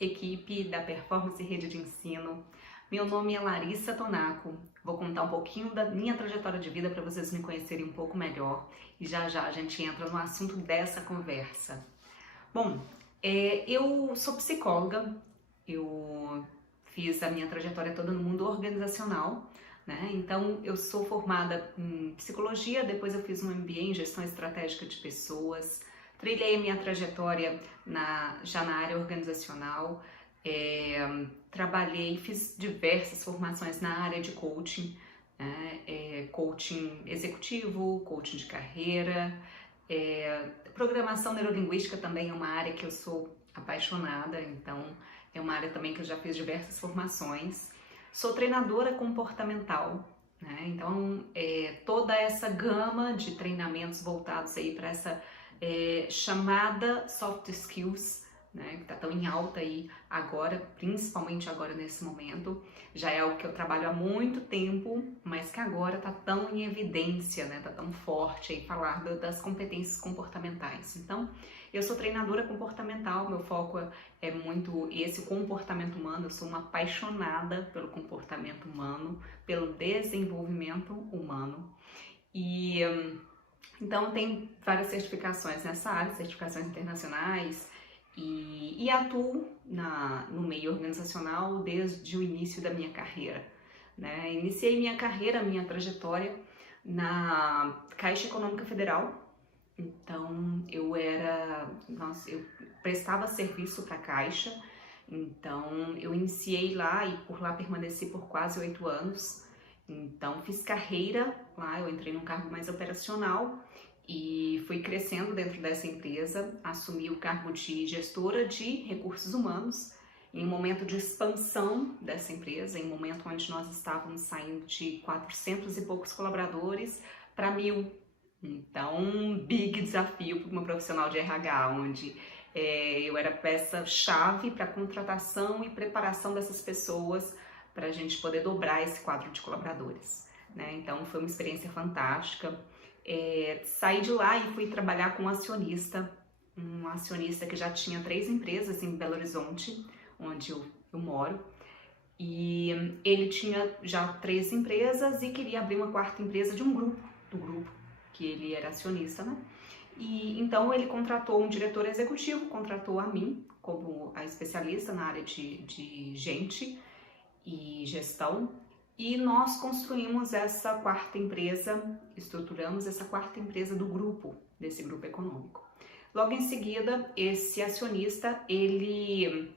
equipe da Performance Rede de Ensino. Meu nome é Larissa Tonaco. Vou contar um pouquinho da minha trajetória de vida para vocês me conhecerem um pouco melhor e já já a gente entra no assunto dessa conversa. Bom, eu sou psicóloga, eu fiz a minha trajetória toda no mundo organizacional, né? Então eu sou formada em psicologia, depois eu fiz um MBA em gestão estratégica de pessoas, trilhei a minha trajetória já na área organizacional, trabalhei, fiz diversas formações na área de coaching, né? Coaching executivo, coaching de carreira, programação neurolinguística também é uma área que eu sou apaixonada, então é uma área também que eu já fiz diversas formações. Sou treinadora comportamental, né? Então toda essa gama de treinamentos voltados aí para essa chamada soft skills, né, que está tão em alta aí agora, principalmente agora nesse momento, já é algo que eu trabalho há muito tempo, mas que agora está tão em evidência, né, tá tão forte aí falar das competências comportamentais. Então, eu sou treinadora comportamental, meu foco é muito esse comportamento humano, eu sou uma apaixonada pelo comportamento humano, pelo desenvolvimento humano e então tem várias certificações nessa área, certificações internacionais, e atuo no meio organizacional desde o início da minha carreira, né? Iniciei minha carreira, minha trajetória na Caixa Econômica Federal. Então eu prestava serviço para a Caixa, então eu iniciei lá e por lá permaneci por quase 8 anos. Então fiz carreira lá, eu entrei num cargo mais operacional e fui crescendo dentro dessa empresa, assumi o cargo de gestora de recursos humanos em um momento de expansão dessa empresa, em um momento onde nós estávamos saindo de 400 e poucos colaboradores para 1.000. Então, um big desafio para uma profissional de RH, onde eu era peça-chave para a contratação e preparação dessas pessoas para a gente poder dobrar esse quadro de colaboradores, né? Então, foi uma experiência fantástica. Saí de lá e fui trabalhar com um acionista que já tinha 3 empresas em Belo Horizonte, onde eu moro, e ele tinha já 3 empresas e queria abrir uma 4ª empresa de do grupo, que ele era acionista, né? E então ele contratou um diretor executivo, contratou a mim como a especialista na área de gente e gestão, e nós construímos essa 4ª empresa, estruturamos essa 4ª empresa desse grupo econômico. Logo em seguida, esse acionista, ele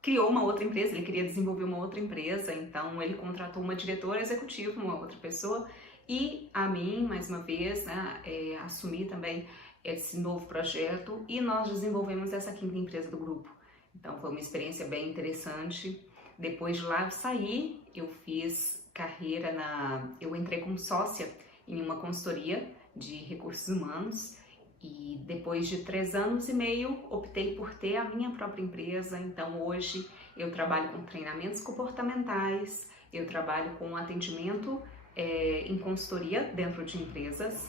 criou uma outra empresa, ele queria desenvolver uma outra empresa, então ele contratou uma diretora executiva, uma outra pessoa, e a mim, mais uma vez, né, assumi também esse novo projeto e nós desenvolvemos essa 5ª empresa do grupo. Então foi uma experiência bem interessante. Depois de lá eu saí, eu fiz carreira eu entrei como sócia em uma consultoria de recursos humanos e depois de 3 anos e meio optei por ter a minha própria empresa. Então hoje eu trabalho com treinamentos comportamentais, eu trabalho com atendimento em consultoria dentro de empresas,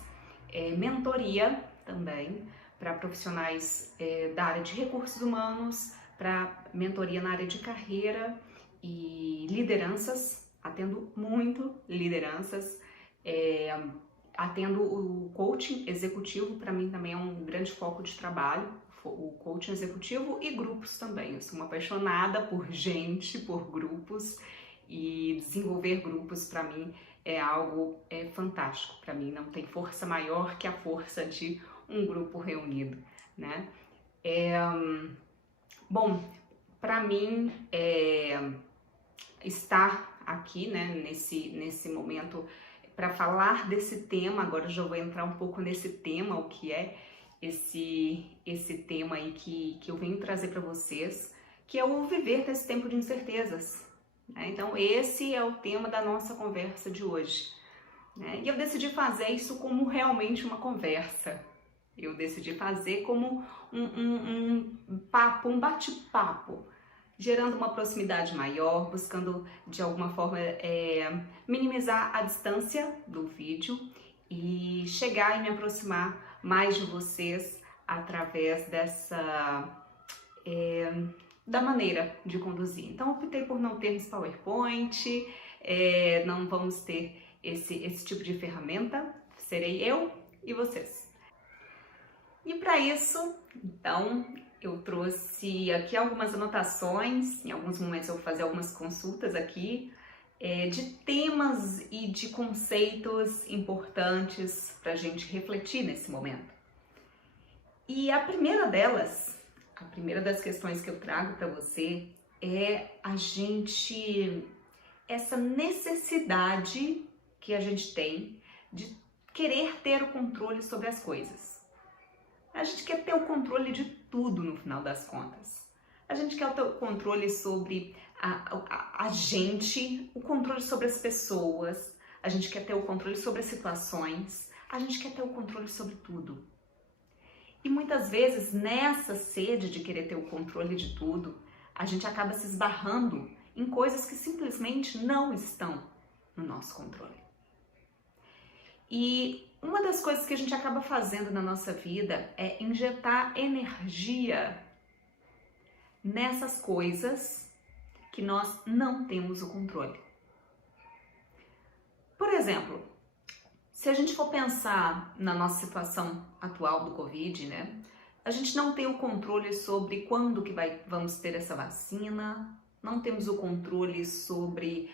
mentoria também para profissionais da área de recursos humanos, para mentoria na área de carreira e lideranças, atendo muito lideranças, atendo o coaching executivo, para mim também é um grande foco de trabalho, o coaching executivo e grupos também. Eu sou uma apaixonada por gente, por grupos, e desenvolver grupos para mim é algo fantástico. Para mim não tem força maior que a força de um grupo reunido, né? Bom, para mim estar aqui, né, nesse momento para falar desse tema, agora eu já vou entrar um pouco nesse tema, o que é esse tema aí que eu venho trazer para vocês, que é o viver nesse tempo de incertezas, né? Então esse é o tema da nossa conversa de hoje, né? E eu decidi fazer isso como realmente uma conversa. Eu decidi fazer como um bate-papo, gerando uma proximidade maior, buscando de alguma forma minimizar a distância do vídeo e chegar e me aproximar mais de vocês através da maneira de conduzir. Então, optei por não termos PowerPoint, não vamos ter esse tipo de ferramenta, serei eu e vocês. E para isso, então, eu trouxe aqui algumas anotações, em alguns momentos eu vou fazer algumas consultas aqui, de temas e de conceitos importantes para a gente refletir nesse momento. E a primeira das questões que eu trago para você é essa necessidade que a gente tem de querer ter o controle sobre as coisas. A gente quer ter o controle de tudo no final das contas. A gente quer ter o controle sobre a gente, o controle sobre as pessoas, a gente quer ter o controle sobre as situações, a gente quer ter o controle sobre tudo. E muitas vezes, nessa sede de querer ter o controle de tudo, a gente acaba se esbarrando em coisas que simplesmente não estão no nosso controle. E uma das coisas que a gente acaba fazendo na nossa vida é injetar energia nessas coisas que nós não temos o controle. Por exemplo, se a gente for pensar na nossa situação atual do Covid, né? A gente não tem o controle sobre quando que vamos ter essa vacina, não temos o controle sobre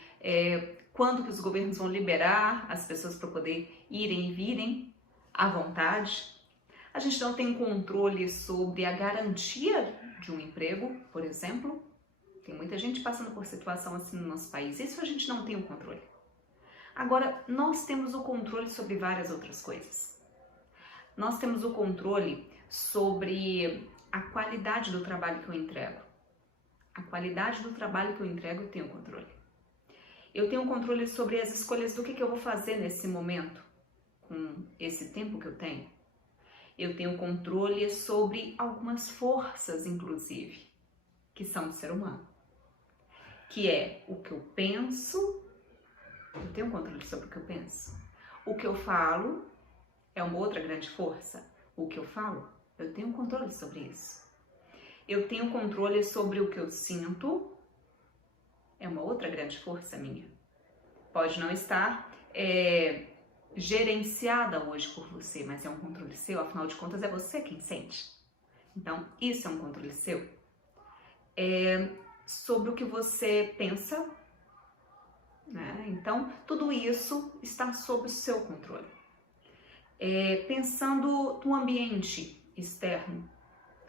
quando que os governos vão liberar as pessoas para poder irem e virem à vontade. A gente não tem controle sobre a garantia de um emprego, por exemplo. Tem muita gente passando por situação assim no nosso país. Isso a gente não tem o controle. Agora, nós temos o controle sobre várias outras coisas. Nós temos o controle sobre a qualidade do trabalho que eu entrego. A qualidade do trabalho que eu entrego, eu tenho controle. Eu tenho controle sobre as escolhas do que eu vou fazer nesse momento, com esse tempo que eu tenho. Eu tenho controle sobre algumas forças, inclusive, que são do ser humano. Que é o que eu penso, eu tenho controle sobre o que eu penso. O que eu falo é uma outra grande força. O que eu falo, eu tenho controle sobre isso. Eu tenho controle sobre o que eu sinto, é uma outra grande força minha. Pode não estar gerenciada hoje por você, mas é um controle seu, afinal de contas é você quem sente. Então, isso é um controle seu. Sobre o que você pensa, né? Então, tudo isso está sob o seu controle. Pensando no ambiente externo,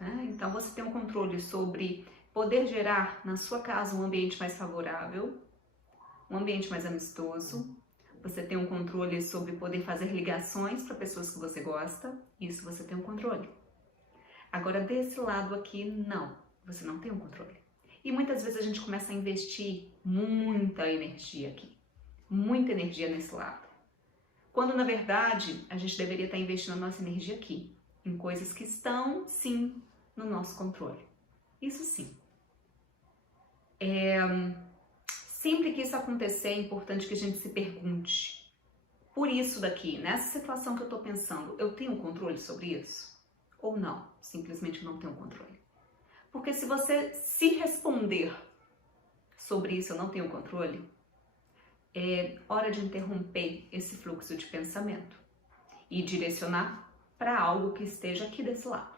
né? Então, você tem um controle sobre poder gerar na sua casa um ambiente mais favorável, um ambiente mais amistoso. Você tem um controle sobre poder fazer ligações para pessoas que você gosta. Isso você tem um controle. Agora, desse lado aqui, não. Você não tem um controle. E muitas vezes a gente começa a investir muita energia aqui. Muita energia nesse lado. Quando, na verdade, a gente deveria estar investindo a nossa energia aqui. Em coisas que estão, sim, no nosso controle. Isso sim. Sempre que isso acontecer, é importante que a gente se pergunte. Por isso daqui, nessa situação que eu estou pensando, eu tenho controle sobre isso? Ou não? Simplesmente não tenho controle. Porque se você se responder sobre isso, eu não tenho controle, é hora de interromper esse fluxo de pensamento e direcionar para algo que esteja aqui desse lado.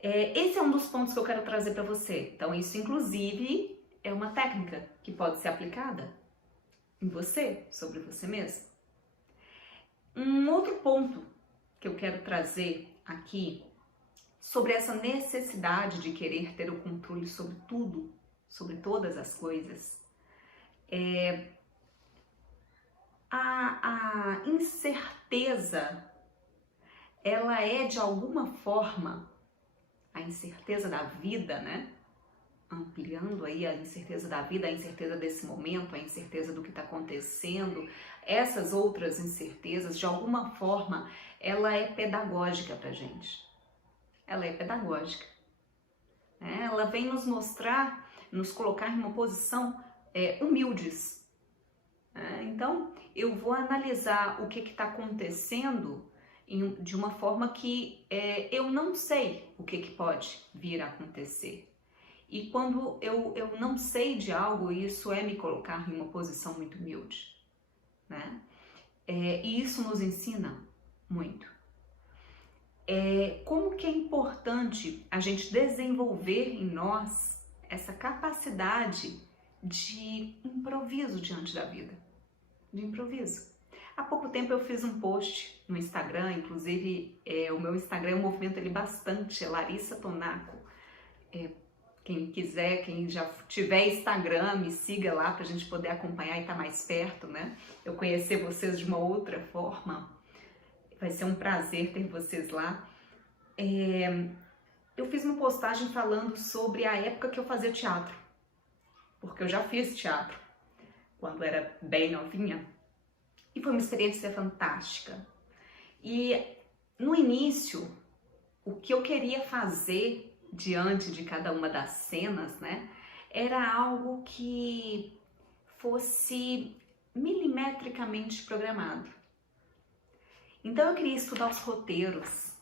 Esse é um dos pontos que eu quero trazer para você. Então, isso, inclusive, é uma técnica que pode ser aplicada em você, sobre você mesmo. Um outro ponto que eu quero trazer aqui, sobre essa necessidade de querer ter o controle sobre tudo, sobre todas as coisas, a incerteza, ela é de alguma forma a incerteza da vida, né? Ampliando aí a incerteza da vida, a incerteza desse momento, a incerteza do que está acontecendo, essas outras incertezas, de alguma forma, ela é pedagógica pra gente. Ela é pedagógica. Né? Ela vem nos mostrar, nos colocar em uma posição humildes. Então, eu vou analisar o que está acontecendo de uma forma que eu não sei o que pode vir a acontecer. E quando eu não sei de algo, isso é me colocar em uma posição muito humilde, né? E isso nos ensina muito. Como que é importante a gente desenvolver em nós essa capacidade de improviso diante da vida, de improviso. Há pouco tempo eu fiz um post no Instagram, inclusive o meu Instagram eu movimento ele bastante, é Larissa Tonaco. Quem quiser, quem já tiver Instagram, me siga lá para a gente poder acompanhar e estar mais perto, né? Eu conhecer vocês de uma outra forma, vai ser um prazer ter vocês lá. Eu fiz uma postagem falando sobre a época que eu fazia teatro, porque eu já fiz teatro quando era bem novinha e foi uma experiência fantástica. E no início, o que eu queria fazer diante de cada uma das cenas, né, era algo que fosse milimetricamente programado. Então eu queria estudar os roteiros,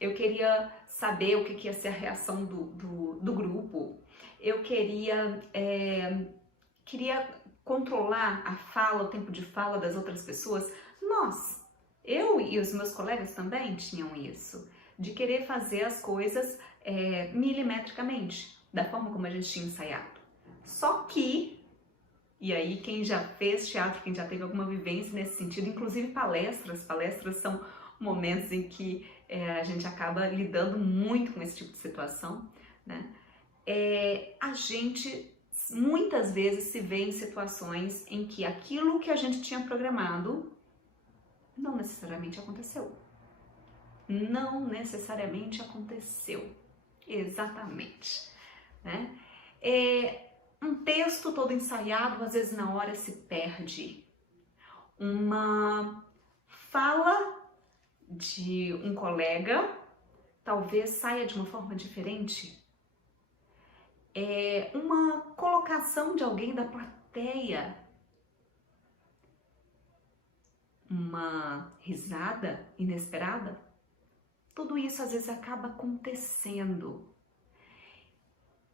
eu queria saber o que ia ser a reação do grupo, eu queria controlar a fala, o tempo de fala das outras pessoas. Eu e os meus colegas também tinham isso, de querer fazer as coisas milimetricamente, da forma como a gente tinha ensaiado. Só que, e aí quem já fez teatro, quem já teve alguma vivência nesse sentido, inclusive palestras são momentos em que a gente acaba lidando muito com esse tipo de situação, né? A gente muitas vezes se vê em situações em que aquilo que a gente tinha programado não necessariamente aconteceu. Não necessariamente aconteceu. Exatamente. Né? Um texto todo ensaiado, às vezes na hora se perde. Uma fala de um colega talvez saia de uma forma diferente. Uma colocação de alguém da plateia, uma risada inesperada, tudo isso às vezes acaba acontecendo.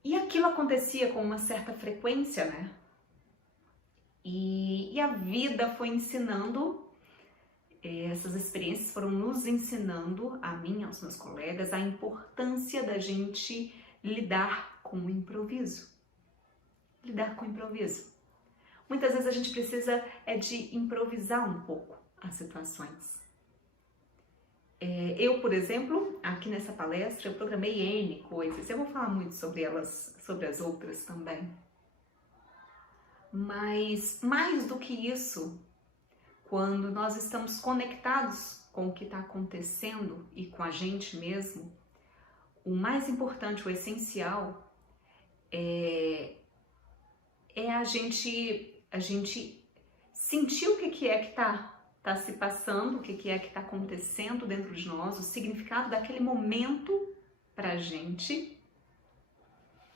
E aquilo acontecia com uma certa frequência, né? E a vida foi ensinando, essas experiências foram nos ensinando, a mim, aos meus colegas, a importância da gente lidar com o improviso. Lidar com o improviso. Muitas vezes a gente precisa de improvisar um pouco as situações. Eu, por exemplo, aqui nessa palestra, eu programei N coisas. Eu vou falar muito sobre elas, sobre as outras também. Mas, mais do que isso, quando nós estamos conectados com o que está acontecendo e com a gente mesmo, o mais importante, o essencial, é a gente sentir o que é que está se passando, o que é que está acontecendo dentro de nós, o significado daquele momento para a gente,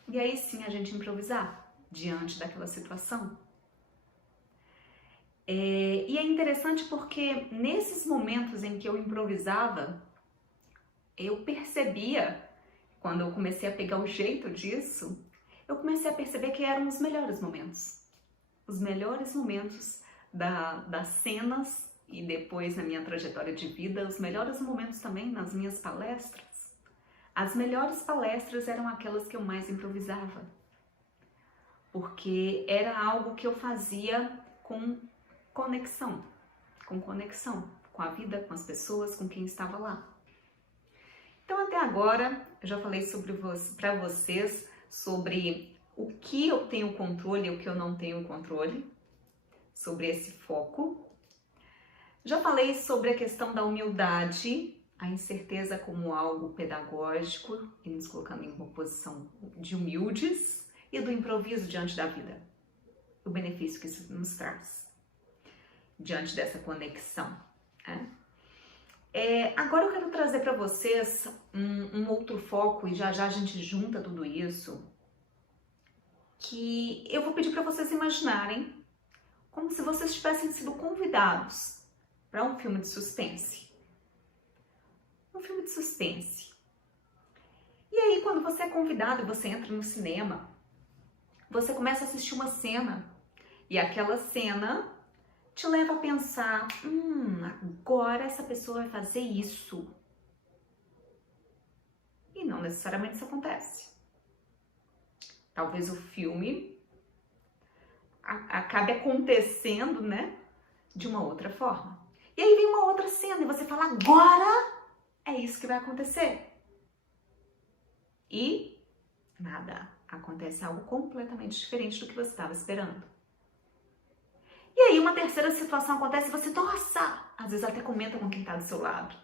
e aí sim a gente improvisar diante daquela situação. E é interessante porque nesses momentos em que eu improvisava, eu percebia, quando eu comecei a pegar o jeito disso, eu comecei a perceber que eram os melhores momentos. Os melhores momentos das cenas e depois na minha trajetória de vida, os melhores momentos também nas minhas palestras. As melhores palestras eram aquelas que eu mais improvisava, porque era algo que eu fazia com conexão com a vida, com as pessoas, com quem estava lá. Então até agora eu já falei para vocês sobre o que eu tenho controle e o que eu não tenho controle, sobre esse foco. Já falei sobre a questão da humildade, a incerteza como algo pedagógico e nos colocando em uma posição de humildes, e do improviso diante da vida, o benefício que isso nos traz diante dessa conexão. Agora eu quero trazer para vocês um outro foco, e já já a gente junta tudo isso, que eu vou pedir para vocês imaginarem como se vocês tivessem sido convidados para um filme de suspense. Um filme de suspense. E aí, quando você é convidado e você entra no cinema, você começa a assistir uma cena e aquela cena te leva a pensar, agora essa pessoa vai fazer isso. E não necessariamente isso acontece. Talvez o filme acabe acontecendo, né, de uma outra forma. E aí vem uma outra cena e você fala, agora é isso que vai acontecer. E nada, acontece algo completamente diferente do que você estava esperando. E aí uma terceira situação acontece e você, nossa, às vezes até comenta com quem está do seu lado.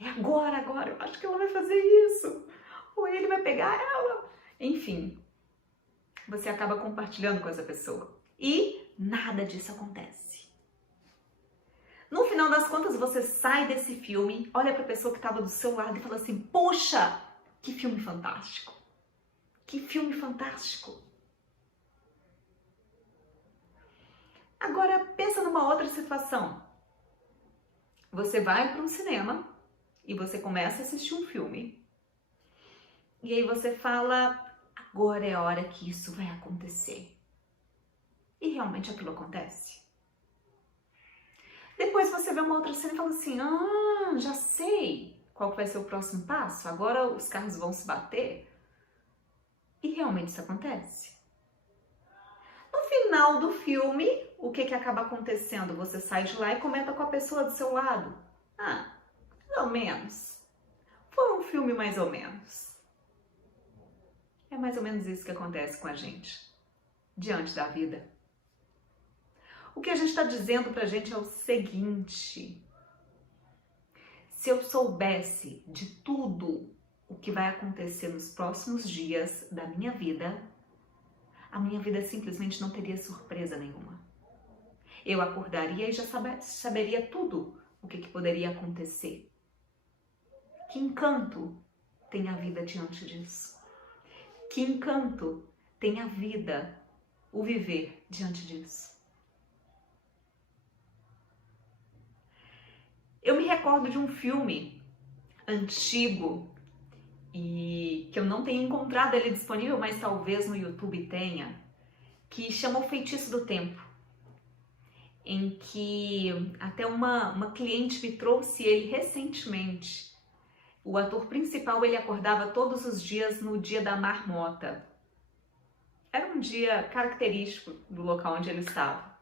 É agora, eu acho que ela vai fazer isso. Ou ele vai pegar ela. Enfim, você acaba compartilhando com essa pessoa. E nada disso acontece. No final das contas, você sai desse filme, olha para a pessoa que estava do seu lado e fala assim, poxa, que filme fantástico. Que filme fantástico. Agora, pensa numa outra situação. Você vai para um cinema e você começa a assistir um filme. E aí você fala, agora é a hora que isso vai acontecer. E realmente aquilo acontece. Depois você vê uma outra cena e fala assim, já sei qual vai ser o próximo passo. Agora os carros vão se bater. E realmente isso acontece. No final do filme, o que acaba acontecendo? Você sai de lá e comenta com a pessoa do seu lado. Mais ou menos. Foi um filme mais ou menos. É mais ou menos isso que acontece com a gente, diante da vida. O que a gente está dizendo pra gente é o seguinte. Se eu soubesse de tudo o que vai acontecer nos próximos dias da minha vida, a minha vida simplesmente não teria surpresa nenhuma. Eu acordaria e já saberia tudo o que poderia acontecer. Que encanto tem a vida diante disso? Que encanto tem a vida, o viver diante disso? Eu me recordo de um filme antigo e que eu não tenho encontrado ele disponível, mas talvez no YouTube tenha, que chama O Feitiço do Tempo, em que até uma cliente me trouxe ele recentemente. O ator principal, ele acordava todos os dias no dia da marmota. Era um dia característico do local onde ele estava.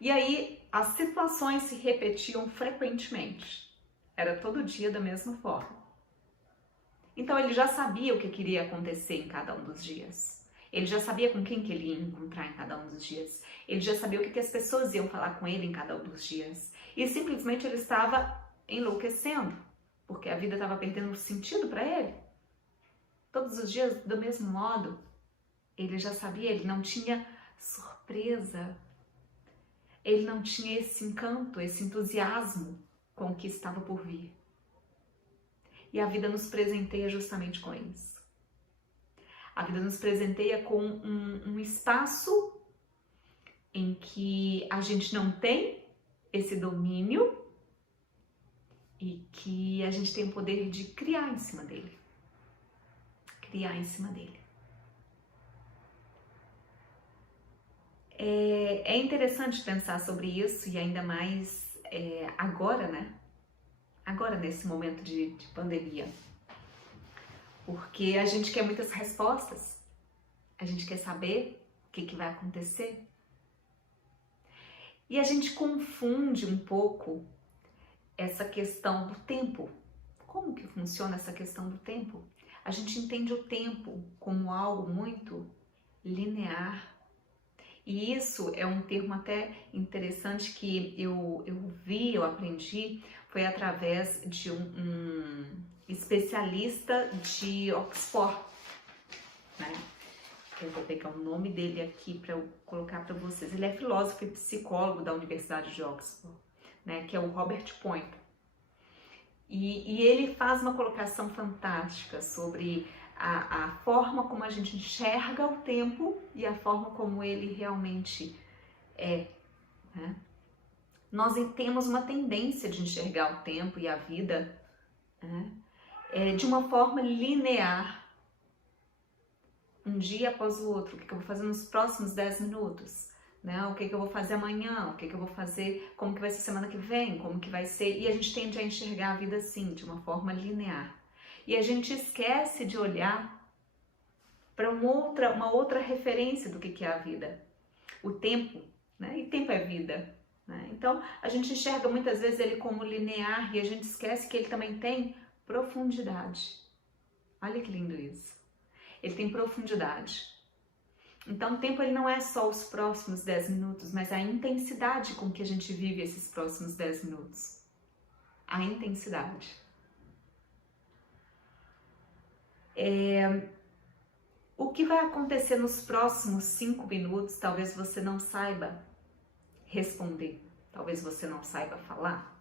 E aí as situações se repetiam frequentemente. Era todo dia da mesma forma. Então ele já sabia o que queria acontecer em cada um dos dias. Ele já sabia com quem que ele ia encontrar em cada um dos dias. Ele já sabia o que as pessoas iam falar com ele em cada um dos dias. E simplesmente ele estava enlouquecendo, porque a vida estava perdendo sentido para ele. Todos os dias do mesmo modo. Ele já sabia, ele não tinha surpresa. Ele não tinha esse encanto, esse entusiasmo com o que estava por vir. E a vida nos presenteia justamente com isso. A vida nos presenteia com um espaço em que a gente não tem esse domínio e que a gente tem o poder de criar em cima dele. Criar em cima dele. É interessante pensar sobre isso e ainda mais agora, né? Agora, nesse momento de pandemia. Porque a gente quer muitas respostas. A gente quer saber o que vai acontecer. E a gente confunde um pouco essa questão do tempo. Como que funciona essa questão do tempo? A gente entende o tempo como algo muito linear. E isso é um termo até interessante que eu aprendi, foi através de um especialista de Oxford, né? Eu vou pegar o nome dele aqui para eu colocar para vocês. Ele é filósofo e psicólogo da Universidade de Oxford, né? Que é o Robert Poynter. E ele faz uma colocação fantástica sobre a forma como a gente enxerga o tempo e a forma como ele realmente é, né? Nós temos uma tendência de enxergar o tempo e a vida né? De uma forma linear, um dia após o outro. O que eu vou fazer nos próximos 10 minutos? Né? O que eu vou fazer amanhã? O que eu vou fazer? Como que vai ser semana que vem? Como que vai ser? E a gente tende a enxergar a vida assim, de uma forma linear. E a gente esquece de olhar para uma outra referência do que é a vida. O tempo, né? E tempo é vida. Né? Então, a gente enxerga muitas vezes ele como linear e a gente esquece que ele também tem profundidade. Olha que lindo isso. Ele tem profundidade. Então, o tempo ele não é só os próximos 10 minutos, mas a intensidade com que a gente vive esses próximos 10 minutos. A intensidade. O que vai acontecer nos próximos 5 minutos, talvez você não saiba responder, talvez você não saiba falar.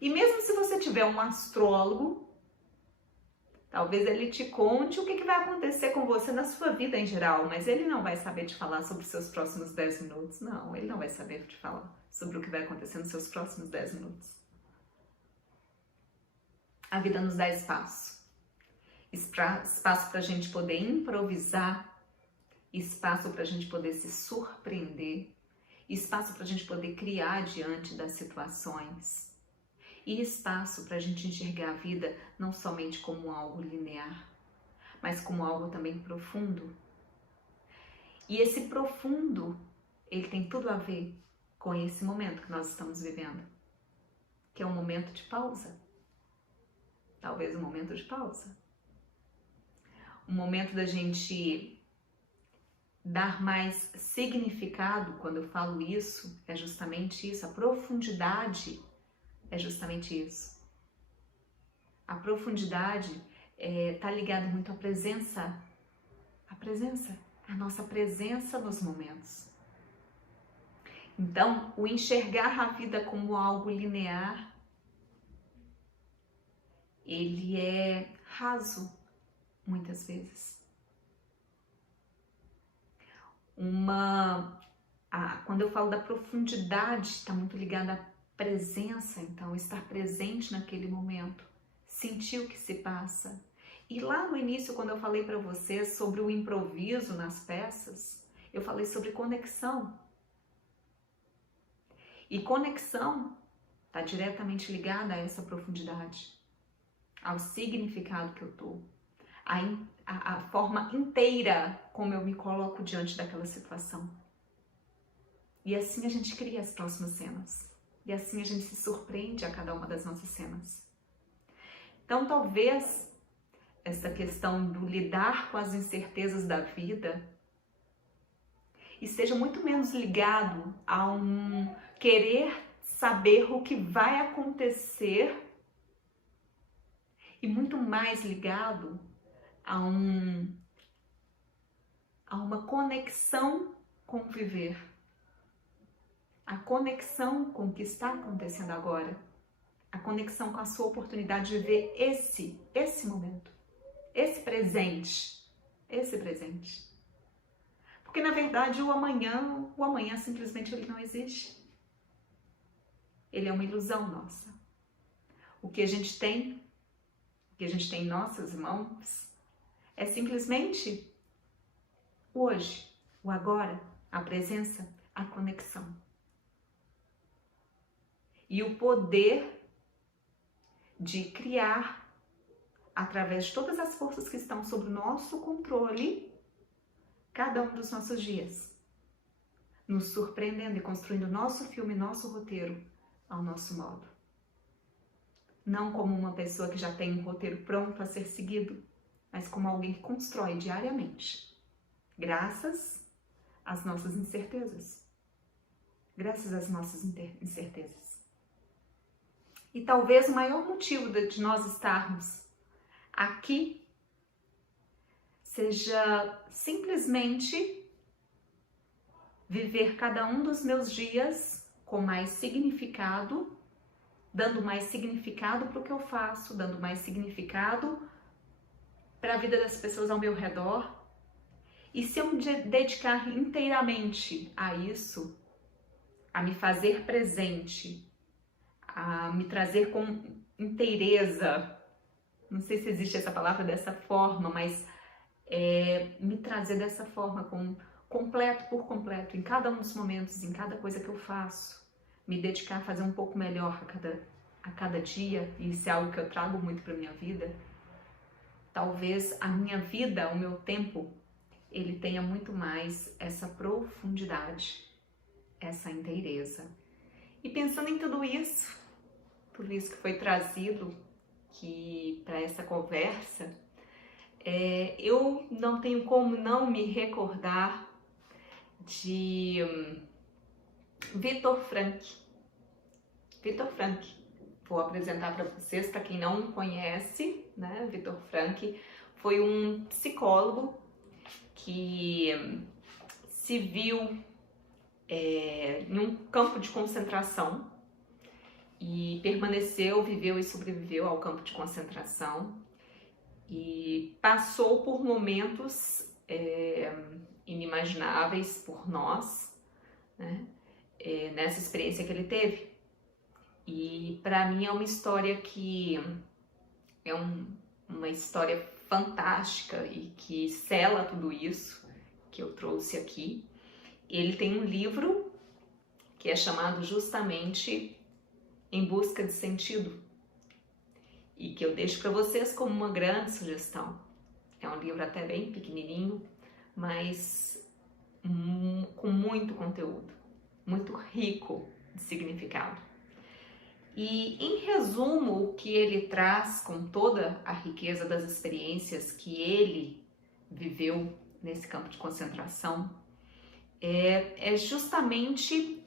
E mesmo se você tiver um astrólogo, talvez ele te conte o que vai acontecer com você na sua vida em geral, mas ele não vai saber te falar sobre os seus próximos 10 minutos. Não, ele não vai saber te falar sobre o que vai acontecer nos seus próximos 10 minutos. A vida nos dá espaço. Espaço para a gente poder improvisar, espaço para a gente poder se surpreender, espaço para a gente poder criar diante das situações e espaço para a gente enxergar a vida não somente como algo linear, mas como algo também profundo. E esse profundo, ele tem tudo a ver com esse momento que nós estamos vivendo, que é um momento de pausa. Talvez um momento de pausa. Um momento da gente dar mais significado. Quando eu falo isso, é justamente isso. A profundidade é justamente isso. A profundidade está ligada muito à presença. A nossa presença nos momentos. Então, o enxergar a vida como algo linear, ele é raso, muitas vezes. Quando eu falo da profundidade, está muito ligada à presença, então estar presente naquele momento, sentir o que se passa. E lá no início, quando eu falei para vocês sobre o improviso nas peças, eu falei sobre conexão. E conexão está diretamente ligada a essa profundidade, ao significado que eu dou, a forma inteira como eu me coloco diante daquela situação. E assim a gente cria as próximas cenas. E assim a gente se surpreende a cada uma das nossas cenas. Então, talvez essa questão do lidar com as incertezas da vida esteja muito menos ligado a um querer saber o que vai acontecer e muito mais ligado a uma conexão com o viver, a conexão com o que está acontecendo agora, a conexão com a sua oportunidade de viver esse momento, esse presente. Porque na verdade o amanhã simplesmente ele não existe. Ele é uma ilusão nossa. O que a gente tem em nossas mãos é simplesmente o hoje, o agora, a presença, a conexão. E o poder de criar, através de todas as forças que estão sob o nosso controle, cada um dos nossos dias, nos surpreendendo e construindo nosso filme, nosso roteiro ao nosso modo. Não como uma pessoa que já tem um roteiro pronto a ser seguido, mas como alguém que constrói diariamente, graças às nossas incertezas. Graças às nossas incertezas. E talvez o maior motivo de nós estarmos aqui seja simplesmente viver cada um dos meus dias com mais significado, dando mais significado para o que eu faço, dando mais significado para a vida das pessoas ao meu redor. E se eu me dedicar inteiramente a isso, a me fazer presente, a me trazer com inteireza não sei se existe essa palavra dessa forma, mas me trazer dessa forma, completo por completo, em cada um dos momentos, em cada coisa que eu faço, me dedicar a fazer um pouco melhor a cada dia, e isso é algo que eu trago muito para minha vida. Talvez a minha vida, o meu tempo, ele tenha muito mais essa profundidade, essa inteireza. E pensando em tudo isso que foi trazido para essa conversa, eu não tenho como não me recordar de Viktor Frankl. Viktor Frankl, vou apresentar para vocês, para quem não conhece, né? Viktor Frankl foi um psicólogo que se viu em um campo de concentração e permaneceu, viveu e sobreviveu ao campo de concentração e passou por momentos inimagináveis por nós, né? Nessa experiência que ele teve. E para mim é uma história que é uma história fantástica e que sela tudo isso que eu trouxe aqui. Ele tem um livro que é chamado justamente Em Busca de Sentido, e que eu deixo para vocês como uma grande sugestão. É um livro até bem pequenininho, mas com muito conteúdo, muito rico de significado. E em resumo, o que ele traz com toda a riqueza das experiências que ele viveu nesse campo de concentração é justamente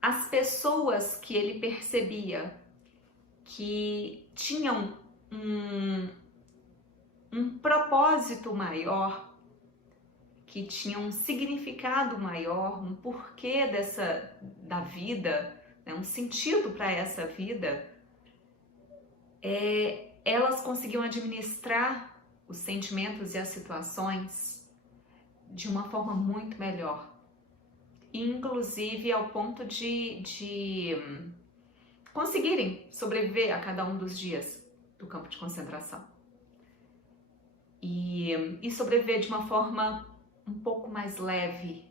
as pessoas que ele percebia que tinham um propósito maior, que tinham um significado maior, um porquê da vida, né, um sentido para essa vida, elas conseguiam administrar os sentimentos e as situações de uma forma muito melhor. Inclusive ao ponto de conseguirem sobreviver a cada um dos dias do campo de concentração. E sobreviver de uma forma um pouco mais leve,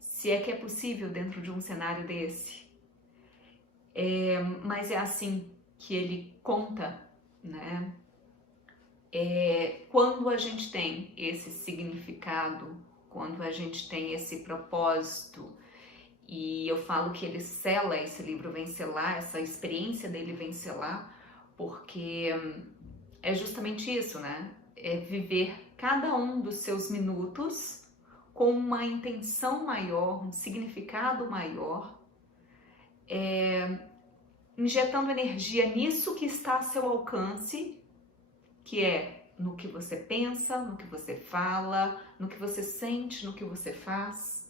se é que é possível dentro de um cenário desse. Mas é assim que ele conta, né? Quando a gente tem esse significado, quando a gente tem esse propósito, e eu falo que ele sela, esse livro vem selar, essa experiência dele vem selar, porque é justamente isso, né? É viver cada um dos seus minutos com uma intenção maior, um significado maior, injetando energia nisso que está a seu alcance, que é no que você pensa, no que você fala, no que você sente, no que você faz.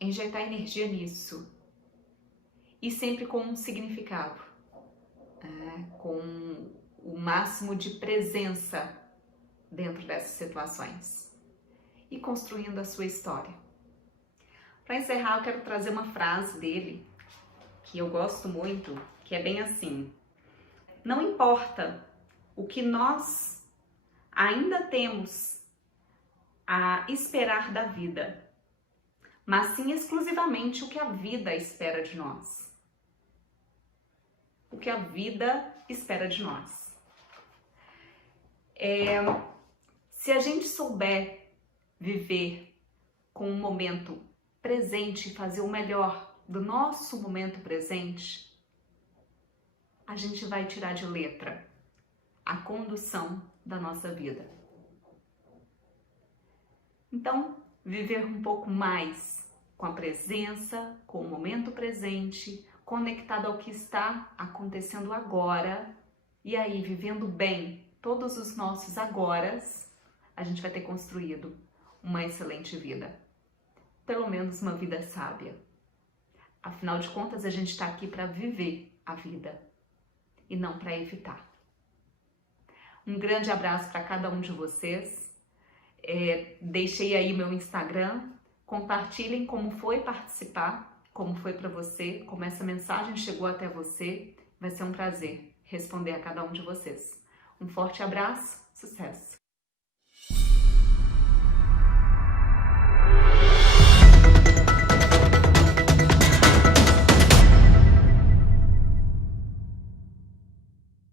Injetar energia nisso. E sempre com um significado, com o máximo de presença dentro dessas situações. E construindo a sua história. Para encerrar, eu quero trazer uma frase dele, que eu gosto muito, que é bem assim: não importa o que nós ainda temos a esperar da vida, mas sim exclusivamente o que a vida espera de nós. O que a vida espera de nós. Se a gente souber viver com o momento presente, fazer o melhor do nosso momento presente, a gente vai tirar de letra a condução da nossa vida. Então, viver um pouco mais com a presença, com o momento presente, conectado ao que está acontecendo agora, e aí, vivendo bem todos os nossos agoras, a gente vai ter construído uma excelente vida. Pelo menos uma vida sábia. Afinal de contas, a gente está aqui para viver a vida e não para evitar. Um grande abraço para cada um de vocês. Deixei aí meu Instagram. Compartilhem como foi participar como foi para você, como essa mensagem chegou até você. Vai ser um prazer responder a cada um de vocês. Um forte abraço, sucesso!